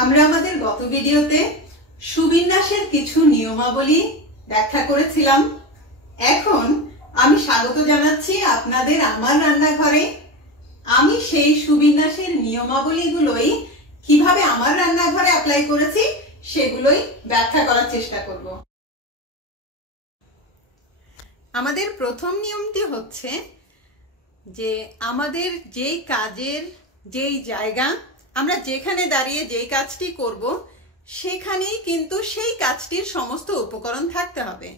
আমরা আমাদের গত ভিডিওতে সুবিন্যাসের কিছু নিয়মাবলী ব্যাখ্যা করেছিলাম। এখন আমি স্বাগত জানাচ্ছি আপনাদের আমার রান্নাঘরে। আমি সেই সুবিন্যাসের নিয়মাবলীগুলোই কিভাবে আমার রান্নাঘরে অ্যাপ্লাই করেছি সেগুলোই ব্যাখ্যা করার চেষ্টা করব। আমাদের প্রথম নিয়মটি হচ্ছে যে আমাদের যেই কাজের যেই জায়গা, আমরা যেখানে দাঁড়িয়ে যেই কাজটি করব সেখানেই কিন্তু সেই কাজটির সমস্ত উপকরণ থাকতে হবে।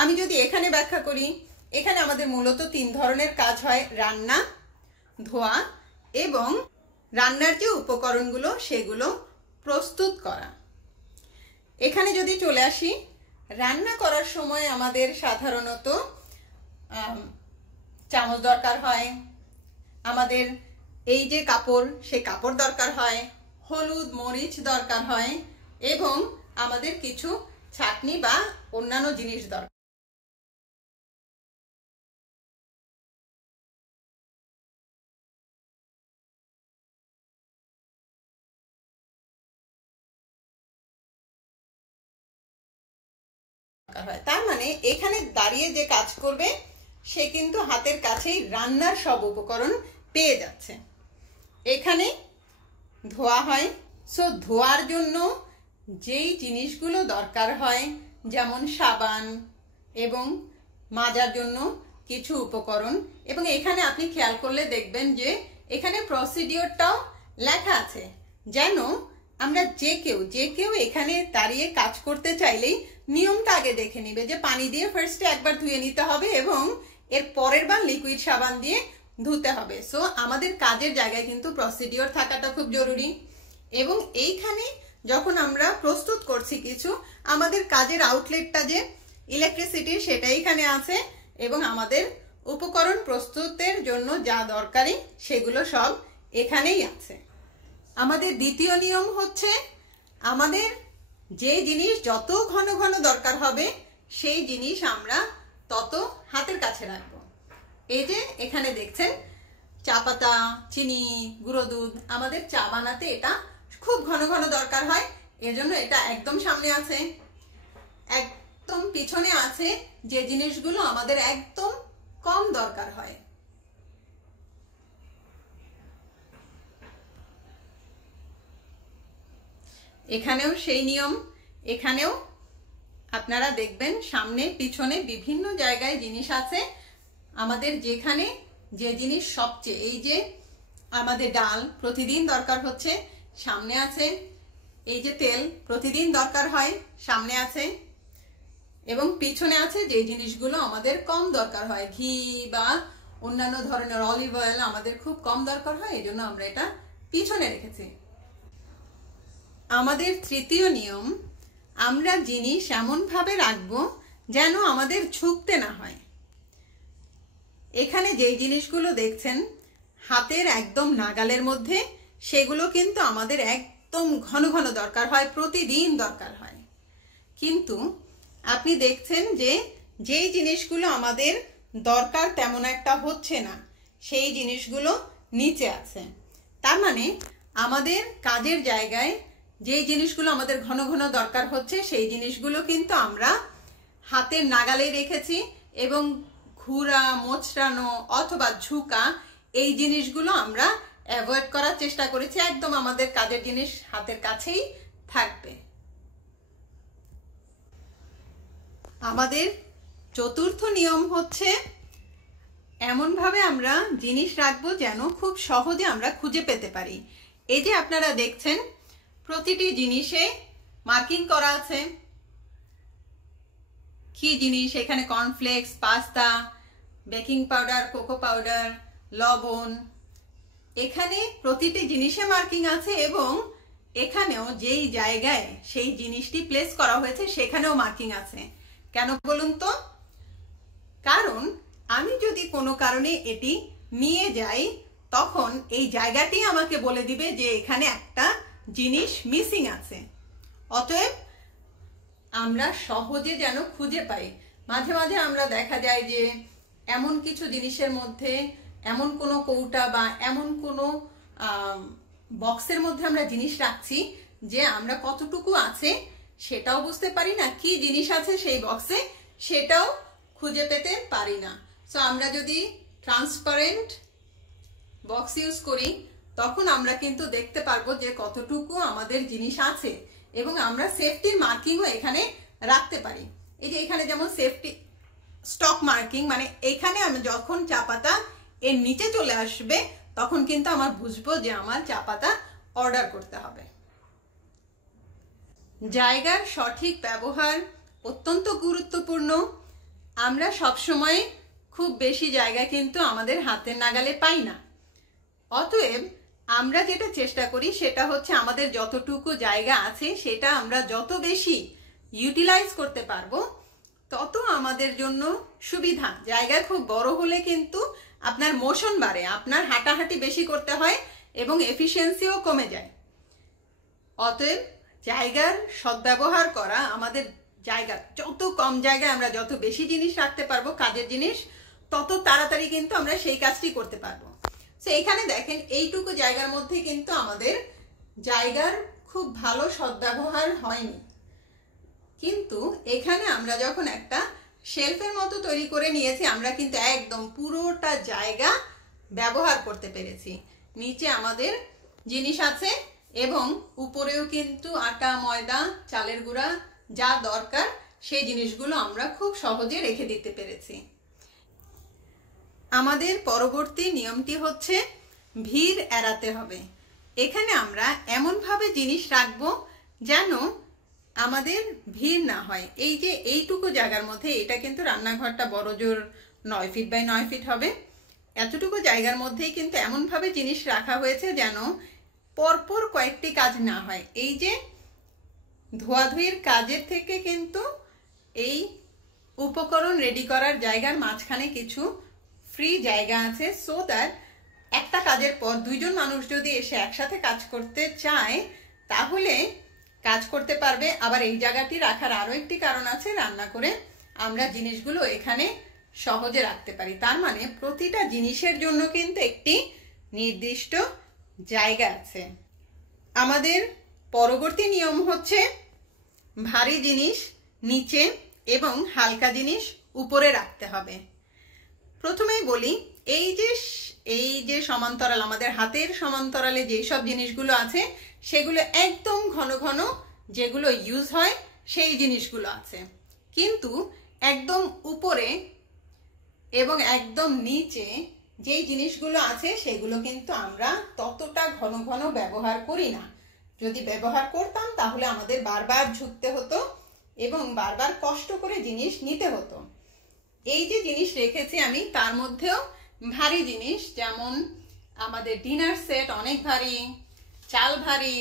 আমি যদি এখানে ব্যাখ্যা করি, এখানে আমাদের মূলত 3 ধরনের কাজ হয়: রান্না, ধোয়া এবং রান্নার যে উপকরণগুলো সেগুলো প্রস্তুত করা। এখানে যদি চলে আসি, রান্না করার সময় আমাদের সাধারণত চামচ দরকার হয়, আমাদের এই যে কাপড় সেই কাপড় দরকার হয়, হলুদ মরিচ দরকার হয় এবং আমাদের কিছু ছাঁকনি বা অন্যান্য জিনিস দরকার। তার মানে এখানে দাঁড়িয়ে যে কাজ করবে সে কিন্তু হাতের কাছেই রান্নার সব উপকরণ পেয়ে যাচ্ছে। এখানে ধোয়া হয়, সো ধোয়ার জন্য যেই জিনিসগুলো দরকার হয়, যেমন সাবান এবং মাজার জন্য কিছু উপকরণ, এবং এখানে আপনি খেয়াল করলে দেখবেন যে এখানে প্রসিডিওরটাও লেখা আছে, যেন আমরা যে কেউ এখানে দাঁড়িয়ে কাজ করতে চাইলেই নিয়মটা আগে দেখে নিবে যে পানি দিয়ে ফার্স্টে একবার ধুয়ে নিতে হবে এবং এর পরের বার লিকুইড সাবান দিয়ে ধুতে হবে। সো আমাদের কাজের জায়গায় কিন্তু প্রসিডিওর থাকাটা খুব জরুরি। এবং এইখানে যখন আমরা প্রস্তুত করছি কিছু, আমাদের কাজের আউটলেটটা যে ইলেকট্রিসিটি সেটা এখানে আছে এবং আমাদের উপকরণ প্রস্তুতের জন্য যা দরকারি সেগুলো সব এখানেই আছে। আমাদের দ্বিতীয় নিয়ম হচ্ছে আমাদের যে জিনিস যত ঘন ঘন দরকার হবে সেই জিনিস আমরা তত হাতের কাছে রাখবো। এই যে এখানে দেখছেন চা পাতা, চিনি, গুঁড়ো দুধ, আমাদের চা বানাতে এটা খুব ঘন ঘন দরকার হয়, এজন্য এটা একদম সামনে আছে। একদম পিছনে আছে যে জিনিসগুলো আমাদের একদম কম দরকার হয়। এখানেও সেই নিয়ম, এখানেও আপনারা দেখবেন সামনে পিছনে বিভিন্ন জায়গায় জিনিস আছে। আমাদের যেখানে যে জিনিস সবচেয়ে, এই যে আমাদের ডাল প্রতিদিন দরকার হচ্ছে, সামনে আছে। এই যে তেল প্রতিদিন দরকার হয়, সামনে আছে। এবং পিছনে আছে যে জিনিসগুলো আমাদের কম দরকার হয়, ঘি বা অন্যান্য ধরনের অলিভ অয়েল আমাদের খুব কম দরকার হয়, এই জন্য আমরা এটা পিছনে রেখেছি। আমাদের তৃতীয় নিয়ম, আমরা জিনিস এমনভাবে রাখবো যেন আমাদের ঝুঁকতে না হয়। এখানে যেই জিনিসগুলো দেখছেন হাতের একদম নাগালের মধ্যে, সেগুলো কিন্তু আমাদের একদম ঘন ঘন দরকার হয়, প্রতিদিন দরকার হয়। কিন্তু আপনি দেখছেন যে যেই জিনিসগুলো আমাদের দরকার তেমন একটা হচ্ছে না, সেই জিনিসগুলো নিচে আছে। তার মানে আমাদের কাজের জায়গায় যেই জিনিসগুলো আমাদের ঘন ঘন দরকার হচ্ছে সেই জিনিসগুলো কিন্তু আমরা হাতের নাগালে রেখেছি এবং ঘুরা, মোচড়ানো অথবা ঝুঁকা এই জিনিসগুলো আমরা অ্যাভয়েড করার চেষ্টা করেছি। একদম আমাদের কাজের জিনিস হাতের কাছেই থাকবে। আমাদের চতুর্থ নিয়ম হচ্ছে এমনভাবে আমরা জিনিস রাখবো যেন খুব সহজে আমরা খুঁজে পেতে পারি। এই যে আপনারা দেখছেন প্রতিটি জিনিসে মার্কিং করা আছে কি জিনিস। এখানে cornflakes, pasta, baking powder, cocoa powder, লবণ, এখানে প্রতিটি জিনিসে মার্কিং আছে এবং এখানেও যেই জায়গায় সেই জিনিসটি প্লেস করা হয়েছে সেখানেও মার্কিং আছে। কেন বলুন তো? কারণ আমি যদি কোনো কারণে এটি নিয়ে যাই তখন এই জায়গাটি আমাকে বলে দিবে যে এখানে একটা জিনিস মিসিং আছে। অতএব আমরা সহজে যেন খুঁজে পাই। মাঝে মাঝে আমরা দেখা যায় যে এমন কিছু জিনিসের মধ্যে, এমন কোনো কৌটা বা এমন কোনো বক্সের মধ্যে আমরা জিনিস রাখছি যে আমরা কতটুকু আছে সেটাও বুঝতে পারি না, কি জিনিস আছে সেই বক্সে সেটাও খুঁজে পেতে পারি না। সো আমরা যদি ট্রান্সপারেন্ট বক্স ইউজ করি তখন আমরা কিন্তু দেখতে পারবো যে কতটুকু আমাদের জিনিস আছে, এবং আমরা সেফটির মার্কিংও এখানে রাখতে পারি। এই যে এখানে যেমন সেফটি স্টক মার্কিং, মানে এখানে আমি যখন চা পাতা এর নিচে চলে আসবে তখন কিন্তু আমার বুঝবো যে আমার চা পাতা অর্ডার করতে হবে। জায়গার সঠিক ব্যবহার অত্যন্ত গুরুত্বপূর্ণ। আমরা সবসময় খুব বেশি জায়গা কিন্তু আমাদের হাতের নাগালে পাই না। অতএব আমরা যেটা চেষ্টা করি সেটা হচ্ছে আমাদের যতটুকু জায়গা আছে সেটা আমরা যত বেশি ইউটিলাইজ করতে পারবো তত আমাদের জন্য সুবিধা। জায়গা খুব বড় হলে কিন্তু আপনার মোশন বাড়ে, আপনার হাঁটাহাঁটি বেশি করতে হয় এবং এফিসিয়েন্সিও কমে যায়। অতএব জায়গার সদ্ব্যবহার করা, আমাদের জায়গা যত কম জায়গায় আমরা যত বেশি জিনিস রাখতে পারবো, কাজের জিনিস, তত তাড়াতাড়ি কিন্তু আমরা সেই কাজটি করতে পারবো। তো এখানে দেখেন এইটুকু জায়গার মধ্যে কিন্তু আমাদের জায়গার খুব ভালো সদ্ব্যবহার হয়নি, কিন্তু এখানে আমরা যখন একটা শেলফের মতো তৈরি করে নিয়েছি আমরা কিন্তু একদম পুরোটা জায়গা ব্যবহার করতে পেরেছি। নিচে আমাদের জিনিস আছে এবং উপরেও কিন্তু আটা, ময়দা, চালের গুঁড়া যা দরকার সেই জিনিসগুলো আমরা খুব সহজে রেখে দিতে পেরেছি। আমাদের পরবর্তী নিয়মটি হচ্ছে ভিড় এড়াতে হবে। এখানে আমরা এমনভাবে জিনিস রাখবো যেন আমাদের ভিড় না হয়। এই যে এইটুকু জায়গার মধ্যে, এটা কিন্তু রান্নাঘরটা বড় জোর 9 ফিট বাই 9 ফিট হবে, এতটুকু জায়গার মধ্যেই কিন্তু এমনভাবে জিনিস রাখা হয়েছে যেন পরপর কয়েকটি কাজ না হয়। এই যে ধোয়াধুয়ির কাজের থেকে কিন্তু এই উপকরণ রেডি করার জায়গার মাঝখানে কিছু ফ্রি জায়গা আছে, সো দ্যাট একটা কাজের পর দুইজন মানুষ যদি এসে একসাথে কাজ করতে চায় তাহলে কাজ করতে পারবে। আবার এই জায়গাটি রাখার আরো একটি কারণ আছে, রান্না করে আমরা জিনিসগুলো এখানে সহজে রাখতে পারি। তার মানে প্রতিটা জিনিসের জন্য কিন্তু একটি নির্দিষ্ট জায়গা আছে। আমাদের পরবর্তী নিয়ম হচ্ছে ভারী জিনিস নিচে এবং হালকা জিনিস উপরে রাখতে হবে। প্রথমেই বলি, এই যে সমান্তরাল, আমাদের হাতের সমান্তরালে যেই সব জিনিসগুলো আছে সেগুলো একদম ঘন ঘন যেগুলো ইউজ হয় সেই জিনিসগুলো আছে, কিন্তু একদম উপরে এবং একদম নিচে যেই জিনিসগুলো আছে সেগুলো কিন্তু আমরা ততটা ঘন ঘন ব্যবহার করি না। যদি ব্যবহার করতাম তাহলে আমাদের বারবার ঝুঁকতে হতো এবং বারবার কষ্ট করে জিনিস নিতে হতো। এই যে জিনিস রেখেছি আমি তার মধ্যেও ভারী জিনিস, যেমন আমাদের ডিনার সেট অনেক ভারী, চাল ভারী,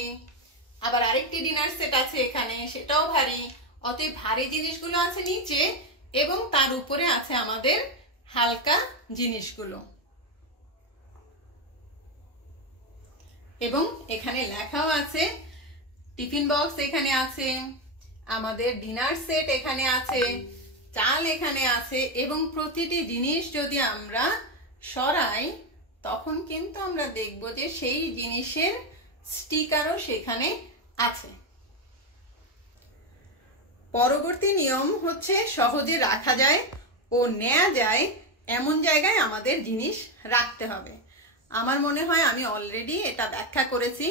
আবার আরেকটি ডিনার সেট আছে এখানে সেটাও ভারী। অতএব ভারী জিনিসগুলো আছে নিচে এবং তার উপরে আছে আমাদের হালকা জিনিসগুলো। এবং এখানে লেখাও আছে, টিফিন বক্স এখানে আছে, আমাদের ডিনার সেট এখানে আছে, চাল এখানে আছে, এবং প্রতিটি জিনিস যদি আমরা সরাই তখন কিন্তু আমরা দেখব যে সেই জিনিসের স্টিকারও সেখানে আছে। পরবর্তী নিয়ম হচ্ছে সহজে রাখা যায় ও নেওয়া যায় এমন জায়গায় আমাদের জিনিস রাখতে হবে। আমার মনে হয় আমি অলরেডি এটা ব্যাখ্যা করেছি,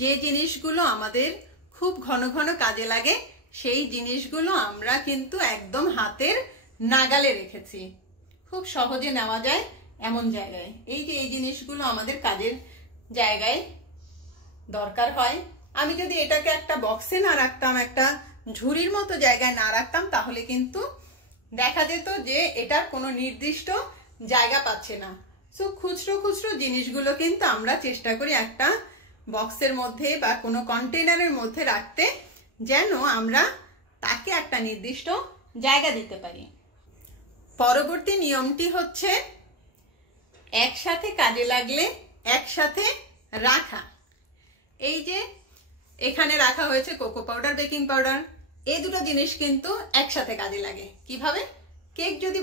যে জিনিসগুলো আমাদের খুব ঘন ঘন কাজে লাগে সেই জিনিসগুলো আমরা কিন্তু একদম হাতের নাগালে রেখেছি, খুব সহজে নেওয়া যায় এমন জায়গায়। এই যে এই জিনিসগুলো আমাদের কাজের জায়গায় দরকার হয়। আমি যদি এটাকে একটা বক্সে না রাখতাম, একটা ঝুড়ির মতো জায়গায় না রাখতাম, তাহলে কিন্তু দেখা যেত যে এটার কোনো নির্দিষ্ট জায়গা পাচ্ছে না। সো খুচরো খুচরো জিনিসগুলো কিন্তু আমরা চেষ্টা করি একটা বক্সের মধ্যে বা কোনো কন্টেনারের মধ্যে রাখতে, যেন আমরা তাকে একটা নির্দিষ্ট জায়গা দিতে পারি। পরবর্তী নিয়মটি হচ্ছে একসাথে কাজে লাগলে একসাথে রাখা। এই যে এখানে রাখা হয়েছে কোকো পাউডার, বেকিং পাউডার, এই দুটো জিনিস কিন্তু একসাথে কাজে লাগে। কিভাবে? কেক যদি